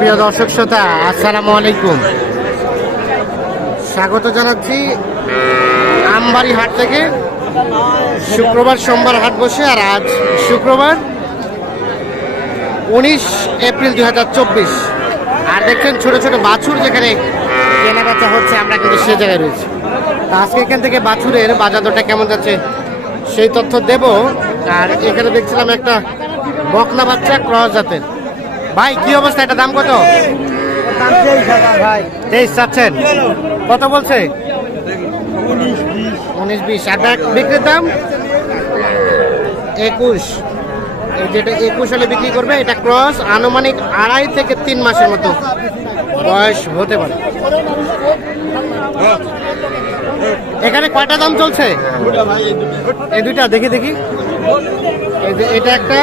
সুপ্রিয় দর্শক শ্রোতা, আসসালামু আলাইকুম। স্বাগত জানাচ্ছি আমবাড়ি হাট থেকে। শুক্রবার সোমবার হাট বসে, আর আজ শুক্রবার উনিশ এপ্রিল দু হাজার চব্বিশ। আর দেখছেন ছোট ছোট বাছুর যেখানে কেনাবেচা হচ্ছে, আমরা কিন্তু সে জায়গায় রয়েছি। আজকে এখান থেকে বাছুরের বাজার দরটা কেমন যাচ্ছে, সেই তথ্য দেব। আর এখানে দেখছিলাম একটা বকনা বাচ্চা ক্রস জাতের। ভাই কি অবস্থা? এটা দাম কত? তেইশ চাচ্ছেন। কত বলছে? উনিশ বিশ। আর বিক্রির দাম? একুশ। যেটা একুশ হলে বিক্রি করবে এটা ক্রস আনুমানিক আড়াই থেকে তিন মাসের মতো বয়স হতে পারে। এখানে কয়টা দাম চলছে? এই দুইটা দেখি দেখি। এটা একটা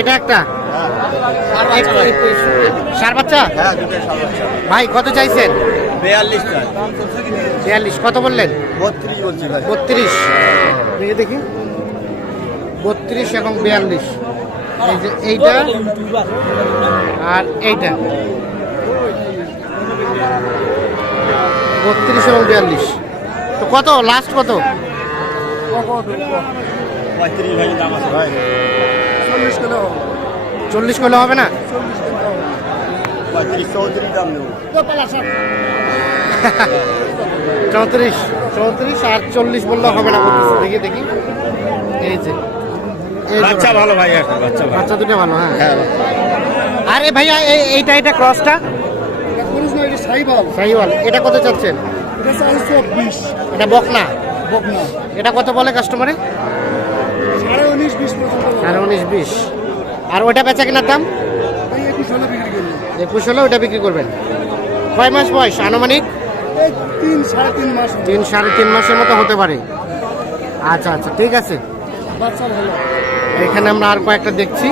এটা একটা। সার বাচ্চা? ভাই কত চাইছেন? বিয়াল্লিশ বিয়াল্লিশ কত বললেন? বত্রিশ বলছি ভাই। বত্রিশ। দেখি বত্রিশ এবং বিয়াল্লিশ। এই যে এইটা আর এইটা। বত্রিশ এবং বিয়াল্লিশ। তো কত? লাস্ট কত? পঁয়ত্রিশ ভাই দাম আছে ভাই। চল্লিশ কিলো। চল্লিশ করলে হবে না? চৌত্রিশ চৌত্রিশ আর চল্লিশ বললে হবে না দেখি দেখি। এই যে বাচ্চা ভালো ভাই বাচ্চা ভালো। বাচ্চা দুটো ভালো হ্যাঁ। হ্যাঁ আরে ভাইয়া এই এইটা এটা ক্রসটা সাইওয়াল। এটা কত চাচ্ছেন? এটা বকনা? বকনা। এটা কত বলে কাস্টমারে সাড়ে উনিশ বিশ সাড়ে উনিশ বিশ। আর ওটা বেচা কেনার দাম? একুশ হলে ওটা বিক্রি করবেন। কয় মাস বয়স আনুমানিক? তিন সাড়ে তিন মাস তিন সাড়ে তিন মাসের মতো হতে পারে। আচ্ছা আচ্ছা ঠিক আছে। এখানে আমরা আর কয়েকটা দেখছি।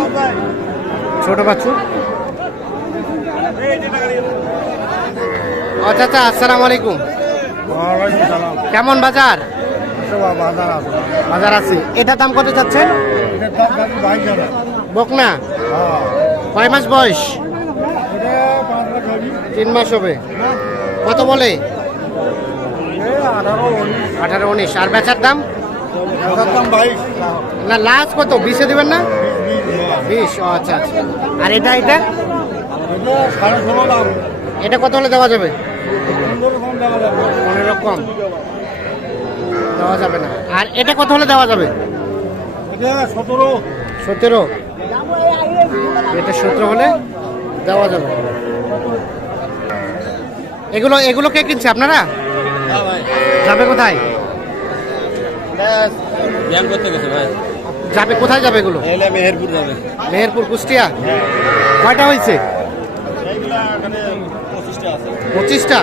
ছোট বাচ্চু। আচ্ছা আচ্ছা আসসালামু আলাইকুম। কেমন বাজার? বাজার আছে। এটার দাম কত চাচ্ছেন? বকনা কয় মাস বয়স? তিন মাস হবে। কত বলে? আঠারো উনিশ। আর বেচার দাম? না, লাস্ট কত? বিশে দিবেন না? বিশ। আচ্ছা আচ্ছা। আর এটা এটা? এটা কত হলে দেওয়া যাবে? পনেরো কম। দেওয়া যাবে না। আর এটা কত হলে দেওয়া যাবে? সতেরো সতেরো। এটা সূত্র হলে দেওয়া যাবে। এগুলো এগুলো কে কিনছে আপনারা? যাবে কোথায়? যাবে কোথায় যাবে এগুলো? মেহেরপুর যাবে মেহেরপুর কুষ্টিয়া? কয়টা হয়েছে? পঁচিশটা।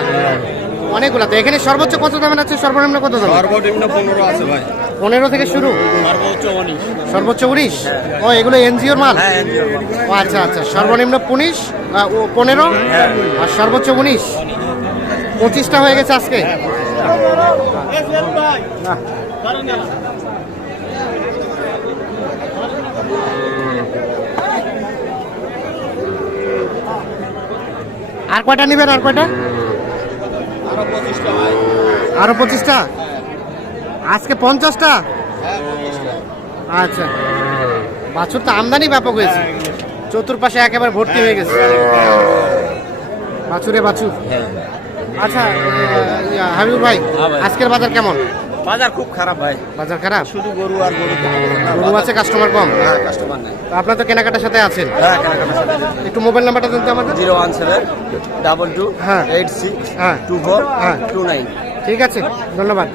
অনেকগুলা তো। এখানে সর্বোচ্চ কত দামের আছে? সর্বনিম্ন কত দাম সর্বনিম্ন পনেরো আছে ভাই। পনেরো থেকে শুরু? সর্বোচ্চ উনিশ। ও এগুলো এনজিওর মাল? হ্যাঁ ও আচ্ছা আচ্ছা। সর্বনিম্ন পুনিশ ও পনেরো? আর সর্বোচ্চ উনিশ? পঁচিশটা হয়ে গেছে আজকে? আর কয়টা নেবেন আর কয়টা? আরও পঁচিশটা আরও পঁচিশটা। আজকে পঞ্চাশটা? হ্যাঁ আচ্ছা। বাছুর তো আমদানি ব্যাপক হয়েছে। চতুর্পাশে একেবারে ভর্তি হয়ে গেছে। বাছুরে বাছুর আচ্ছা ইয়া, হাবিবুর ভাই হ্যাঁ আজকের বাজার কেমন? বাজার খুব খারাপ ভাই। বাজার খারাপ? শুধু গরু আর গরু। গরু আছে কাস্টমার কম? হ্যাঁ কাস্টমার নাই। আপনার তো কেনাকাটার সাথে আছেন? হ্যাঁ কেনাকাটা সাথে একটু মোবাইল নাম্বারটা দিন তো আমাদের zero one seven double two হ্যাঁ। এইট সিক্স হ্যাঁ। টু ফোর হ্যাঁ। Two nine. ঠিক আছে ধন্যবাদ।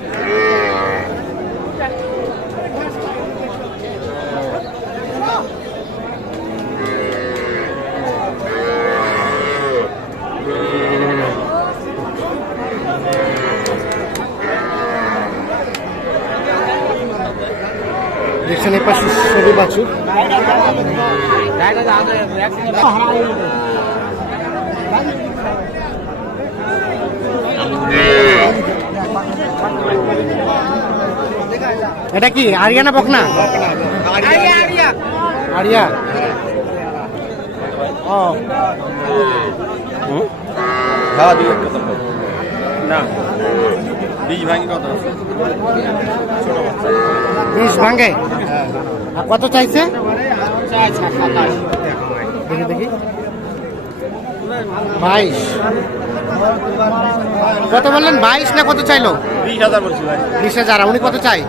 দেখছেন এই পাশে সবই বাছুর। এটা কি আরিয়ানা বকনা? আরিয়া। ও। না। বীজ ভাঙি কত? বিষ ভাঙে? আর কত চাইছে? দেখি দেখি। বাইশ। কত বললেন? বাইশ না কত চাইলো? বিশ হাজার বলছি ভাই। বিশ হাজার। উনি কত চাই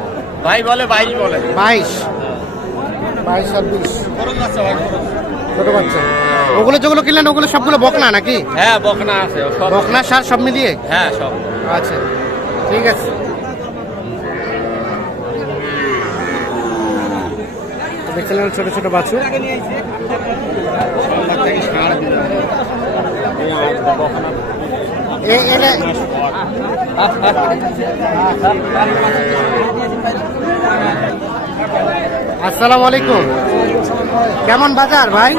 ভাই বলে বাইশ বলে। বাইশ। বাইশ আর বিশ। ছোট বাচ্চা। ওগুলো যেগুলো কিনলেন ওগুলো সবগুলো বকনা নাকি? হ্যাঁ বকনা আছে। বকনা সার সব মিলিয়ে? হ্যাঁ সব। আচ্ছা। ঠিক আছে। দেখছিলেন ছোট ছোট এটা আসসালামু আলাইকুম। কেমন বাজার ভাই?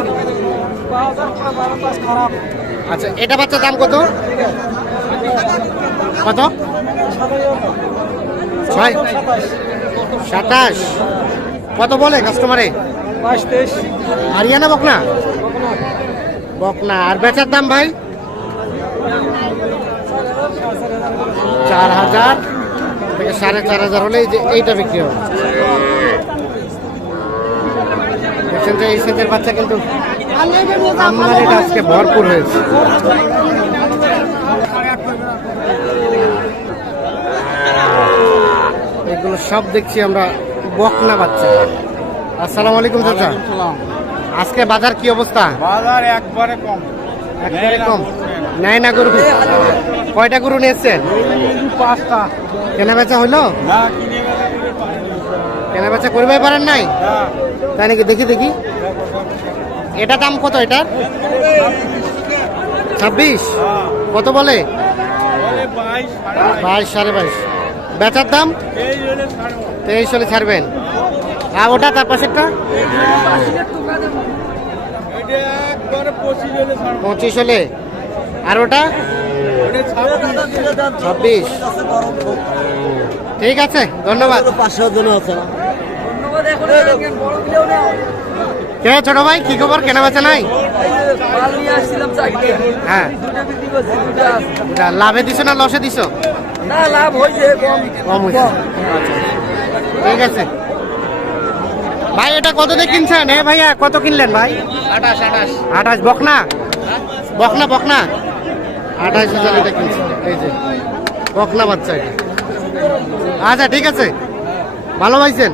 আচ্ছা এটা বাচ্চার দাম কত? কত? ছয়। সাতাশ। কত বলে কাস্টমারে হারিয়ানা বকনা? বকনা। আর বেচার দাম ভাই? চার হাজার থেকে সাড়ে চার হাজার হলে এই যে এইটা বিক্রি হবে। দেখছেন যে এই সেটের বাচ্চা কিন্তু আমদানিটা আজকে ভরপুর হয়েছে এগুলো সব দেখছি আমরা বকনা বাচ্চা। আসসালামু আলাইকুম চাচা। আজকে বাজার কি অবস্থা? বাজার একবারে কম। একবারে কম। নেয় না। গরু? কয়টা গরু নিয়েছেন? পাঁচটা। কেনা বেচা হইল? কিনে বেচা করবে পারেন নাই? তাই নাকি? দেখি দেখি। এটা দাম কত এটা ছাব্বিশ। কত বলে? বাইশ সাড়ে বাইশ। বেচার দাম? তেইশ হলে ছাড়বেন। আর ওটা তার পাশেরটা? পঁচিশ হলে। আর ওটা? ছাব্বিশ। ঠিক আছে ধন্যবাদ। কে ছোট ভাই কি খবর? কেনা বেচা নাই? হ্যাঁ। লাভে দিছো না লসে দিছো? না লাভ হয়েছে কম। কম হয়েছে। ঠিক আছে। ভাই এটা কত দিয়ে কিনছেন? হ্যাঁ ভাইয়া কত কিনলেন ভাই? আঠাশ আঠাশ। আঠাশ বকনা? বকনা বকনা? আঠাশ হাজার এটা কিনছেন। এই যে বকনা বাচ্চা এটা। আচ্ছা ঠিক আছে। ভালো পাইছেন?